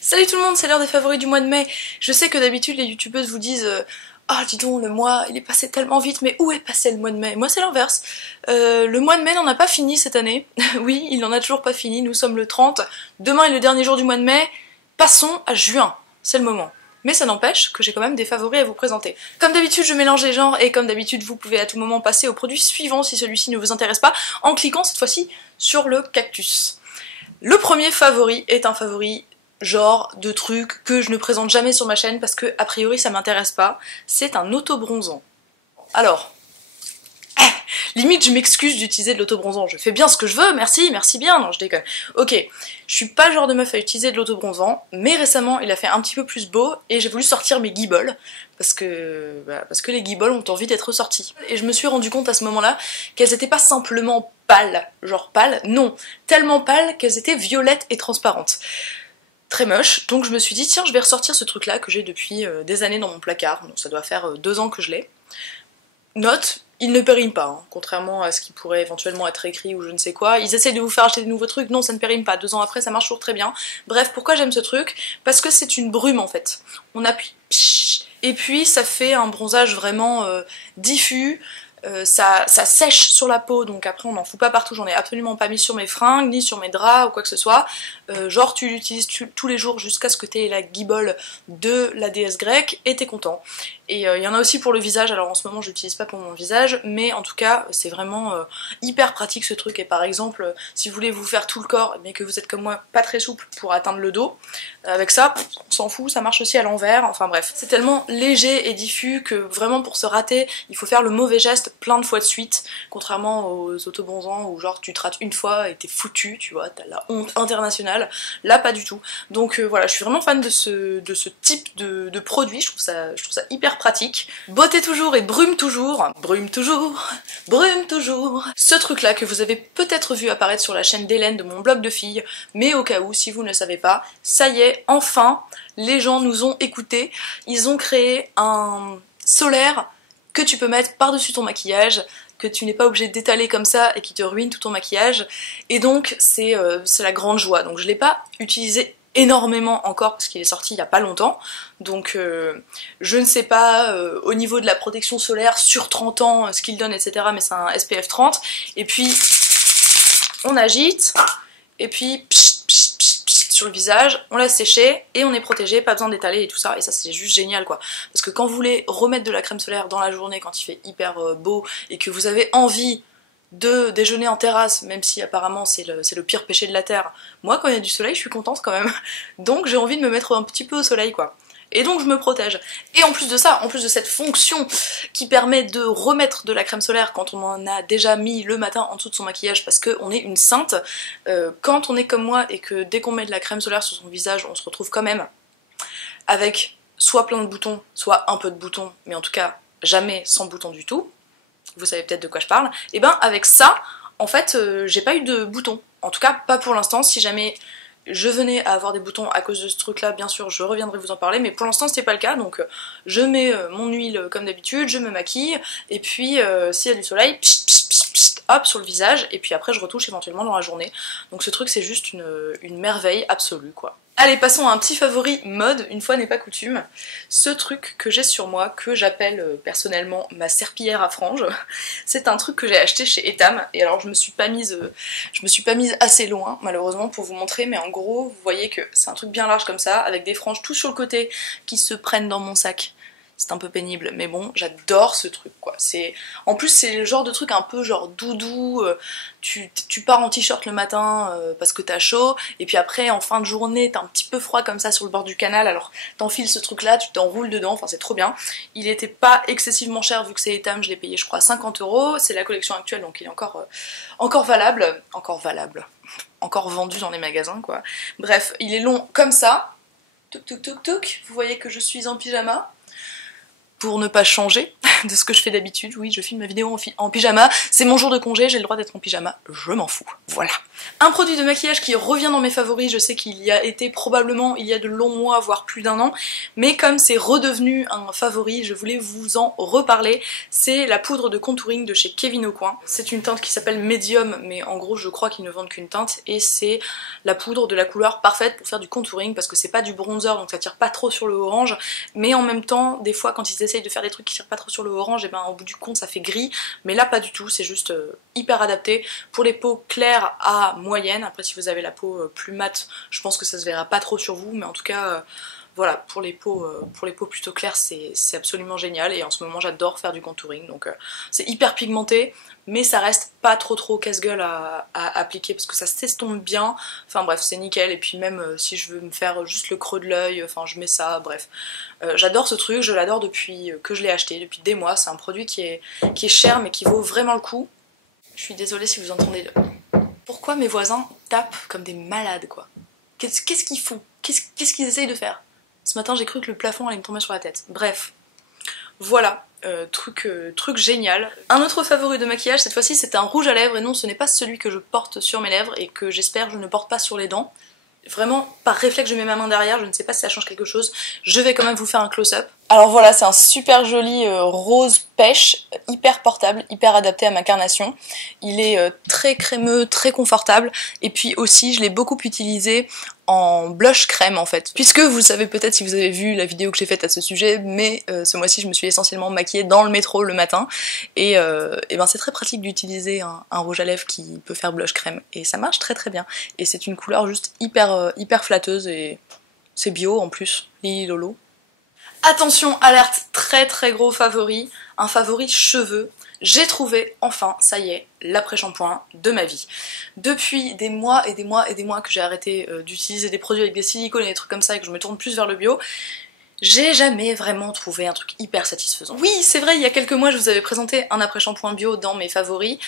Salut tout le monde, c'est l'heure des favoris du mois de mai. Je sais que d'habitude les youtubeuses vous disent ah dis donc le mois il est passé tellement vite, mais où est passé le mois de mai? Moi c'est l'inverse. Le mois de mai n'en a pas fini cette année. Oui, il n'en a toujours pas fini, nous sommes le 30. Demain est le dernier jour du mois de mai. Passons à juin, c'est le moment. Mais ça n'empêche que j'ai quand même des favoris à vous présenter. Comme d'habitude je mélange les genres et comme d'habitude vous pouvez à tout moment passer au produit suivant si celui-ci ne vous intéresse pas en cliquant cette fois-ci sur le cactus. Le premier favori est un favori genre de truc que je ne présente jamais sur ma chaîne parce que a priori ça m'intéresse pas. C'est un auto-bronzant. Alors, limite je m'excuse d'utiliser de l'auto-bronzant, je fais bien ce que je veux, merci bien, non je déconne. Ok, je suis pas le genre de meuf à utiliser de l'auto-bronzant, mais récemment il a fait un petit peu plus beau et j'ai voulu sortir mes guiboles parce que les guiboles ont envie d'être sorties. Et je me suis rendu compte à ce moment-là qu'elles étaient pas simplement pâles, genre pâles, non, tellement pâles qu'elles étaient violettes et transparentes. Très moche, donc je me suis dit tiens je vais ressortir ce truc là que j'ai depuis des années dans mon placard, donc ça doit faire 2 ans que je l'ai. Note, il ne périme pas, hein, contrairement à ce qui pourrait éventuellement être écrit ou je ne sais quoi. Ils essaient de vous faire acheter des nouveaux trucs, non ça ne périme pas, 2 ans après ça marche toujours très bien. Bref, pourquoi j'aime ce truc? Parce que c'est une brume en fait. On appuie, et puis ça fait un bronzage vraiment diffus. Ça sèche sur la peau, donc après on n'en fout pas partout, j'en ai absolument pas mis sur mes fringues, ni sur mes draps ou quoi que ce soit. Genre tu l'utilises tous les jours jusqu'à ce que t'aies la guibole de la déesse grecque et t'es content. Et il y en a aussi pour le visage, alors en ce moment je l'utilise pas pour mon visage, mais en tout cas c'est vraiment hyper pratique ce truc. Et par exemple, si vous voulez vous faire tout le corps, mais que vous êtes comme moi pas très souple pour atteindre le dos, avec ça, on s'en fout, ça marche aussi à l'envers, enfin bref. C'est tellement léger et diffus que vraiment pour se rater, il faut faire le mauvais geste plein de fois de suite, contrairement aux autobronzants où genre tu te rates une fois et t'es foutu, tu vois, t'as la honte internationale. Là pas du tout. Donc voilà, je suis vraiment fan de ce type de produit, je trouve ça hyper pratique. Beauté toujours et brume toujours, brume toujours, brume toujours. Ce truc là que vous avez peut-être vu apparaître sur la chaîne d'Hélène de mon blog de filles, mais au cas où, si vous ne le savez pas, ça y est, enfin, les gens nous ont écoutés, ils ont créé un solaire que tu peux mettre par-dessus ton maquillage, que tu n'es pas obligé d'étaler comme ça et qui te ruine tout ton maquillage, et donc c'est la grande joie. Donc je l'ai pas utilisé énormément encore parce qu'il est sorti il y a pas longtemps, donc je ne sais pas au niveau de la protection solaire sur 30 ans ce qu'il donne etc, mais c'est un SPF 30, et puis on agite, et puis sur le visage, on laisse sécher et on est protégé, pas besoin d'étaler et tout ça, et ça c'est juste génial quoi. Parce que quand vous voulez remettre de la crème solaire dans la journée quand il fait hyper beau et que vous avez envie de déjeuner en terrasse, même si apparemment c'est le pire péché de la terre, moi quand il y a du soleil je suis contente quand même, donc j'ai envie de me mettre un petit peu au soleil quoi. Et donc je me protège. Et en plus de ça, en plus de cette fonction qui permet de remettre de la crème solaire quand on en a déjà mis le matin en dessous de son maquillage parce qu'on est une sainte, quand on est comme moi et que dès qu'on met de la crème solaire sur son visage, on se retrouve quand même avec soit plein de boutons, soit un peu de boutons, mais en tout cas jamais sans boutons du tout, vous savez peut-être de quoi je parle, et ben avec ça, en fait, j'ai pas eu de boutons. En tout cas, pas pour l'instant. Si jamais je venais à avoir des boutons à cause de ce truc là, bien sûr je reviendrai vous en parler, mais pour l'instant c'était pas le cas, donc je mets mon huile comme d'habitude, je me maquille, et puis s'il y a du soleil, hop sur le visage, et puis après je retouche éventuellement dans la journée. Donc ce truc c'est juste une merveille absolue quoi. Allez, passons à un petit favori mode, une fois n'est pas coutume. Ce truc que j'ai sur moi, que j'appelle personnellement ma serpillière à franges, c'est un truc que j'ai acheté chez Etam, et alors je me suis pas mise assez loin, malheureusement, pour vous montrer, mais en gros, vous voyez que c'est un truc bien large comme ça, avec des franges tout sur le côté qui se prennent dans mon sac. C'est un peu pénible, mais bon, j'adore ce truc quoi. En plus c'est le genre de truc un peu genre doudou, tu pars en t-shirt le matin parce que t'as chaud, et puis après en fin de journée t'as un petit peu froid comme ça sur le bord du canal, alors t'enfiles ce truc là, tu t'enroules dedans, enfin c'est trop bien. Il était pas excessivement cher vu que c'est Etam, je l'ai payé je crois 50 €, c'est la collection actuelle donc il est encore valable, encore vendu dans les magasins quoi. Bref, il est long comme ça, touk touk touk touk, vous voyez que je suis en pyjama, pour ne pas changer. de ce que je fais d'habitude. Oui, je filme ma vidéo en pyjama, c'est mon jour de congé, j'ai le droit d'être en pyjama, je m'en fous. Voilà. Un produit de maquillage qui revient dans mes favoris, je sais qu'il y a été probablement il y a de longs mois, voire plus d'1 an, mais comme c'est redevenu un favori, je voulais vous en reparler. C'est la poudre de contouring de chez Kevyn Aucoin. C'est une teinte qui s'appelle Medium, mais en gros je crois qu'ils ne vendent qu'une teinte, et c'est la poudre de la couleur parfaite pour faire du contouring, parce que c'est pas du bronzer, donc ça tire pas trop sur le orange, mais en même temps, des fois quand ils essayent de faire des trucs qui tirent pas trop sur le orange, et ben au bout du compte ça fait gris, mais là pas du tout, c'est juste hyper adapté pour les peaux claires à moyenne. Après si vous avez la peau plus mate, je pense que ça se verra pas trop sur vous, mais en tout cas voilà, pour les peaux plutôt claires c'est absolument génial, et en ce moment j'adore faire du contouring, donc c'est hyper pigmenté, mais ça reste pas trop casse-gueule à appliquer parce que ça s'estompe bien, enfin bref c'est nickel. Et puis même si je veux me faire juste le creux de l'œil, enfin je mets ça, bref. J'adore ce truc, je l'adore depuis que je l'ai acheté, depuis des mois. C'est un produit qui est cher mais qui vaut vraiment le coup. Je suis désolée si vous entendez pourquoi mes voisins tapent comme des malades quoi. Qu'est-ce qu'ils font? Qu'est-ce qu'ils essayent de faire? Ce matin j'ai cru que le plafond allait me tomber sur la tête. Bref, voilà. Truc génial. Un autre favori de maquillage, cette fois-ci c'est un rouge à lèvres, et non ce n'est pas celui que je porte sur mes lèvres et que j'espère je ne porte pas sur les dents. Vraiment par réflexe je mets ma main derrière, je ne sais pas si ça change quelque chose, je vais quand même vous faire un close-up. Alors voilà, c'est un super joli rose pêche, hyper portable, hyper adapté à ma carnation. Il est très crémeux, très confortable, et puis aussi je l'ai beaucoup utilisé en blush crème en fait. Puisque vous le savez peut-être si vous avez vu la vidéo que j'ai faite à ce sujet, mais ce mois-ci je me suis essentiellement maquillée dans le métro le matin, et ben c'est très pratique d'utiliser un rouge à lèvres qui peut faire blush crème, et ça marche très bien. Et c'est une couleur juste hyper flatteuse, et c'est bio en plus, Lily Lolo. Attention, alerte, très gros favori, un favori cheveux. J'ai trouvé, enfin, ça y est, l'après-shampoing de ma vie. Depuis des mois que j'ai arrêté d'utiliser des produits avec des silicones et des trucs comme ça, et que je me tourne plus vers le bio, j'ai jamais vraiment trouvé un truc hyper satisfaisant. Oui, c'est vrai, il y a quelques mois, je vous avais présenté un après-shampoing bio dans mes favoris,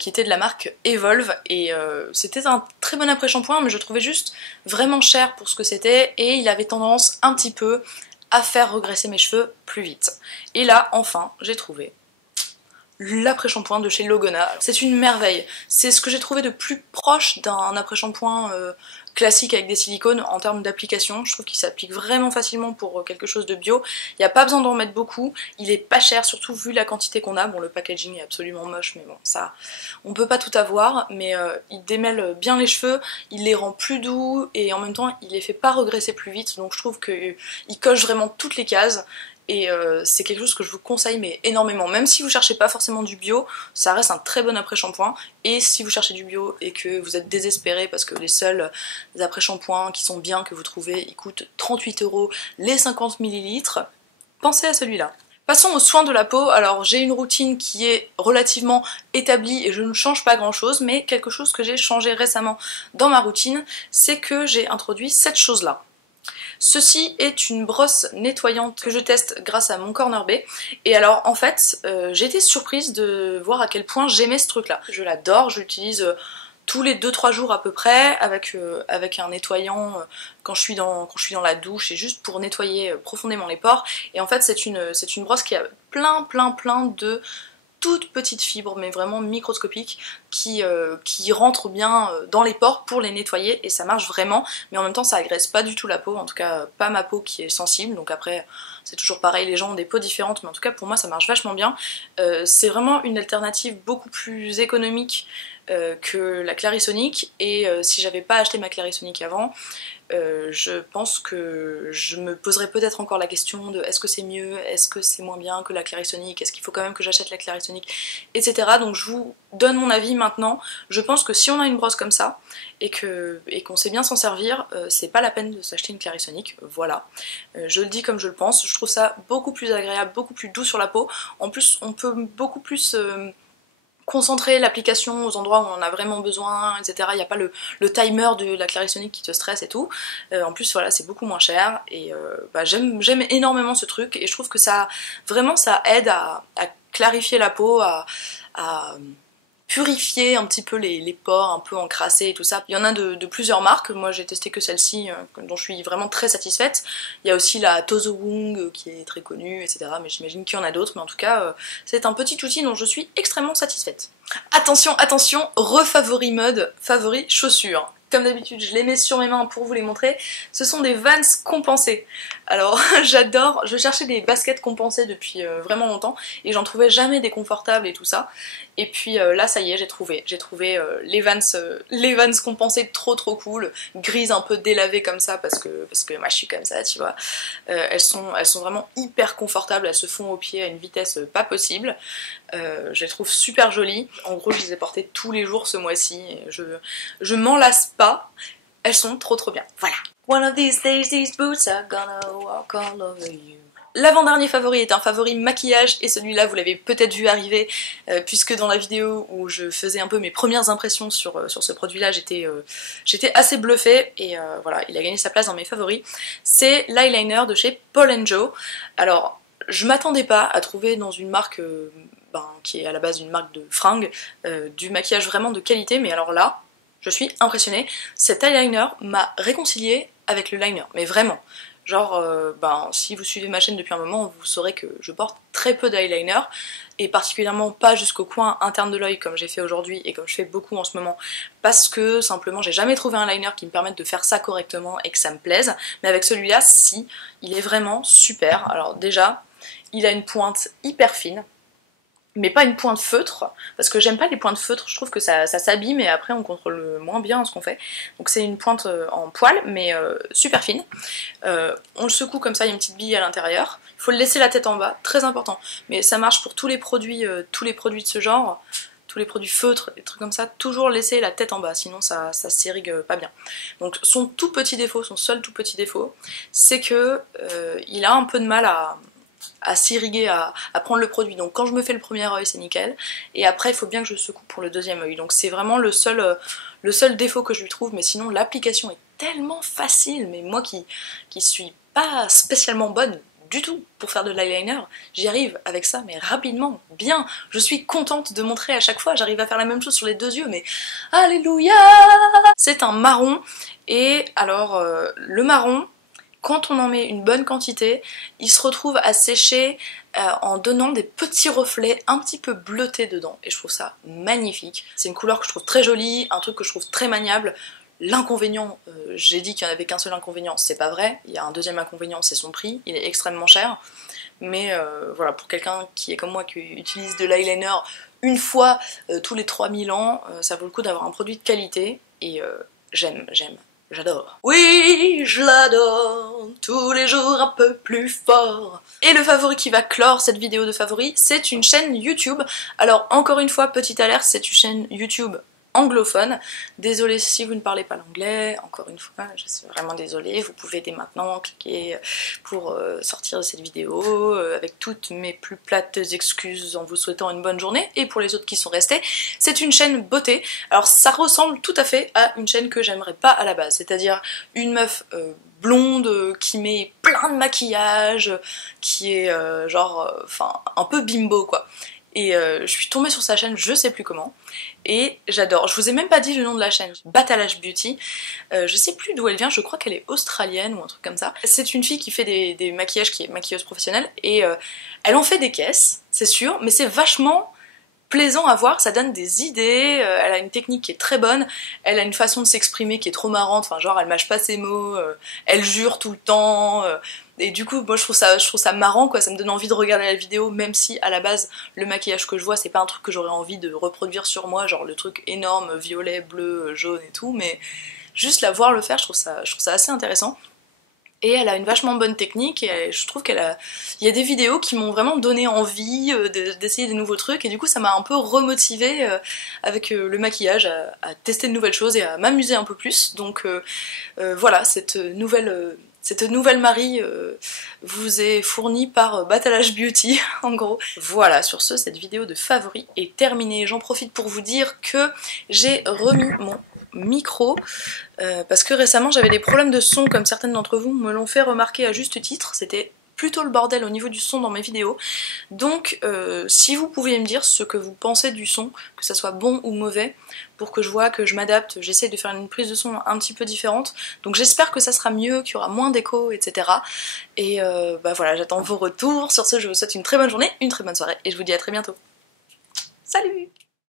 qui était de la marque Evolve, et c'était un très bon après-shampoing, mais je trouvais juste vraiment cher pour ce que c'était, et il avait tendance un petit peu à faire regresser mes cheveux plus vite. Et là, enfin, j'ai trouvé l'après-shampoing de chez Logona. C'est une merveille. C'est ce que j'ai trouvé de plus proche d'un après-shampoing classique avec des silicones en termes d'application. Je trouve qu'il s'applique vraiment facilement pour quelque chose de bio. Il n'y a pas besoin d'en mettre beaucoup. Il est pas cher, surtout vu la quantité qu'on a. Bon, le packaging est absolument moche, mais bon, ça, on peut pas tout avoir. Mais il démêle bien les cheveux, il les rend plus doux, et en même temps, il les fait pas regresser plus vite. Donc je trouve qu'il coche vraiment toutes les cases. Et c'est quelque chose que je vous conseille mais énormément. Même si vous cherchez pas forcément du bio, ça reste un très bon après-shampoing. Et si vous cherchez du bio et que vous êtes désespéré parce que les seuls après-shampoings qui sont bien que vous trouvez, ils coûtent 38 € les 50 ml, pensez à celui-là. Passons aux soins de la peau. Alors j'ai une routine qui est relativement établie et je ne change pas grand chose, mais quelque chose que j'ai changé récemment dans ma routine, c'est que j'ai introduit cette chose-là. Ceci est une brosse nettoyante que je teste grâce à mon Corner B, et alors en fait j'ai été surprise de voir à quel point j'aimais ce truc là. Je l'adore, je l'utilise tous les 2-3 jours à peu près avec un nettoyant quand je suis dans la douche, et juste pour nettoyer profondément les pores. Et en fait c'est une brosse qui a plein de toutes petites fibres, mais vraiment microscopiques, qui rentrent bien dans les pores pour les nettoyer, et ça marche vraiment, mais en même temps ça agresse pas du tout la peau, en tout cas pas ma peau qui est sensible, donc après c'est toujours pareil, les gens ont des peaux différentes, mais en tout cas pour moi ça marche vachement bien. C'est vraiment une alternative beaucoup plus économique que la Clarisonic, et si j'avais pas acheté ma Clarisonic avant, je pense que je me poserais peut-être encore la question de est-ce que c'est mieux, est-ce que c'est moins bien que la Clarisonic, est-ce qu'il faut quand même que j'achète la Clarisonic, etc. Donc je vous donne mon avis maintenant. Je pense que si on a une brosse comme ça et qu'on sait bien s'en servir, c'est pas la peine de s'acheter une Clarisonic, voilà. Je le dis comme je le pense, je trouve ça beaucoup plus agréable, beaucoup plus doux sur la peau. En plus on peut beaucoup plus concentrer l'application aux endroits où on en a vraiment besoin, etc. Il n'y a pas le timer de la Clarisonic qui te stresse et tout. En plus voilà, c'est beaucoup moins cher, et j'aime énormément ce truc, et je trouve que ça vraiment ça aide à clarifier la peau, à purifier un petit peu les pores un peu encrassés et tout ça. Il y en a de plusieurs marques, moi j'ai testé que celle-ci dont je suis vraiment très satisfaite. Il y a aussi la Tozo Wong qui est très connue, etc. Mais j'imagine qu'il y en a d'autres, mais en tout cas c'est un petit outil dont je suis extrêmement satisfaite. Attention, attention, refavori mode, favori chaussures. Comme d'habitude, je les mets sur mes mains pour vous les montrer. Ce sont des Vans compensés. Alors, j'adore, je cherchais des baskets compensées depuis vraiment longtemps et j'en trouvais jamais des confortables et tout ça. Et puis là, ça y est, j'ai trouvé les Vans compensées trop cool, grises un peu délavées comme ça parce que moi je suis comme ça, tu vois. Elles sont vraiment hyper confortables, elles se font aux pieds à une vitesse pas possible. Je les trouve super jolies. En gros, je les ai portées tous les jours ce mois-ci. Je m'en lasse pas. Elles sont trop bien. Voilà. One of these days, these boots are gonna walk all over you. L'avant-dernier favori est un favori maquillage et celui-là vous l'avez peut-être vu arriver puisque dans la vidéo où je faisais un peu mes premières impressions sur ce produit-là j'étais assez bluffée et voilà, il a gagné sa place dans mes favoris. C'est l'eyeliner de chez Paul & Joe. Alors je m'attendais pas à trouver dans une marque qui est à la base une marque de fringues du maquillage vraiment de qualité, mais alors là je suis impressionnée. Cet eyeliner m'a réconciliée avec le liner, mais vraiment. Genre, si vous suivez ma chaîne depuis un moment, vous saurez que je porte très peu d'eyeliner, et particulièrement pas jusqu'au coin interne de l'œil comme j'ai fait aujourd'hui et comme je fais beaucoup en ce moment, parce que simplement j'ai jamais trouvé un liner qui me permette de faire ça correctement et que ça me plaise, mais avec celui-là, si, il est vraiment super. Alors déjà, il a une pointe hyper fine, mais pas une pointe feutre, parce que j'aime pas les pointes feutres, je trouve que ça s'abîme et après on contrôle moins bien ce qu'on fait. Donc c'est une pointe en poil, mais super fine. On le secoue comme ça, il y a une petite bille à l'intérieur. Il faut le laisser la tête en bas, très important. Mais ça marche pour tous les produits de ce genre, tous les produits feutres, des trucs comme ça, toujours laisser la tête en bas, sinon ça s'irrigue pas bien. Donc son tout petit défaut, son seul tout petit défaut, c'est que il a un peu de mal à s'irriguer, à prendre le produit. Donc quand je me fais le premier œil, c'est nickel. Et après, il faut bien que je secoue pour le deuxième œil. Donc c'est vraiment le seul défaut que je lui trouve. Mais sinon, l'application est tellement facile. Mais moi qui suis pas spécialement bonne du tout pour faire de l'eyeliner, j'y arrive avec ça, mais rapidement, bien. Je suis contente de montrer à chaque fois. J'arrive à faire la même chose sur les deux yeux, mais alléluia! C'est un marron. Et alors, le marron, quand on en met une bonne quantité, il se retrouve à sécher en donnant des petits reflets un petit peu bleutés dedans. Et je trouve ça magnifique. C'est une couleur que je trouve très jolie, un truc que je trouve très maniable. L'inconvénient, j'ai dit qu'il n'y en avait qu'un seul inconvénient, c'est pas vrai. Il y a un deuxième inconvénient, c'est son prix. Il est extrêmement cher. Mais voilà, pour quelqu'un qui est comme moi, qui utilise de l'eyeliner une fois tous les 3000 ans, ça vaut le coup d'avoir un produit de qualité. Et j'aime. J'adore. Oui, je l'adore, tous les jours un peu plus fort. Et le favori qui va clore cette vidéo de favoris, c'est une chaîne YouTube. Alors encore une fois, petite alerte, c'est une chaîne YouTube anglophone. Désolée si vous ne parlez pas l'anglais, encore une fois, je suis vraiment désolée. Vous pouvez dès maintenant cliquer pour sortir de cette vidéo avec toutes mes plus plates excuses en vous souhaitant une bonne journée. Et pour les autres qui sont restés, c'est une chaîne beauté. Alors ça ressemble tout à fait à une chaîne que j'aimerais pas à la base, c'est-à-dire une meuf blonde qui met plein de maquillage, qui est un peu bimbo quoi. Et je suis tombée sur sa chaîne, je sais plus comment, et j'adore. Je vous ai même pas dit le nom de la chaîne, Batalash Beauty. Je sais plus d'où elle vient, je crois qu'elle est australienne ou un truc comme ça. C'est une fille qui fait des maquillages, qui est maquilleuse professionnelle, et elle en fait des caisses, c'est sûr, mais c'est vachement plaisant à voir, ça donne des idées, elle a une technique qui est très bonne, elle a une façon de s'exprimer qui est trop marrante, enfin genre elle mâche pas ses mots, elle jure tout le temps, et du coup moi je trouve ça marrant quoi, ça me donne envie de regarder la vidéo, même si à la base le maquillage que je vois c'est pas un truc que j'aurais envie de reproduire sur moi, genre le truc énorme, violet, bleu, jaune et tout, mais juste la voir le faire, je trouve ça assez intéressant. Et elle a une vachement bonne technique et je trouve il y a des vidéos qui m'ont vraiment donné envie d'essayer des nouveaux trucs et du coup ça m'a un peu remotivée avec le maquillage à tester de nouvelles choses et à m'amuser un peu plus. Donc voilà, cette nouvelle Marie vous est fournie par Batalash Beauty en gros. Voilà, sur ce, cette vidéo de favoris est terminée. J'en profite pour vous dire que j'ai remis mon micro parce que récemment j'avais des problèmes de son comme certaines d'entre vous me l'ont fait remarquer à juste titre, c'était plutôt le bordel au niveau du son dans mes vidéos. Donc si vous pouviez me dire ce que vous pensez du son, que ça soit bon ou mauvais, pour que je vois que je m'adapte, j'essaye de faire une prise de son un petit peu différente. Donc j'espère que ça sera mieux, qu'il y aura moins d'écho, etc. Et bah voilà, j'attends vos retours. Sur ce, je vous souhaite une très bonne journée, une très bonne soirée, et je vous dis à très bientôt. Salut!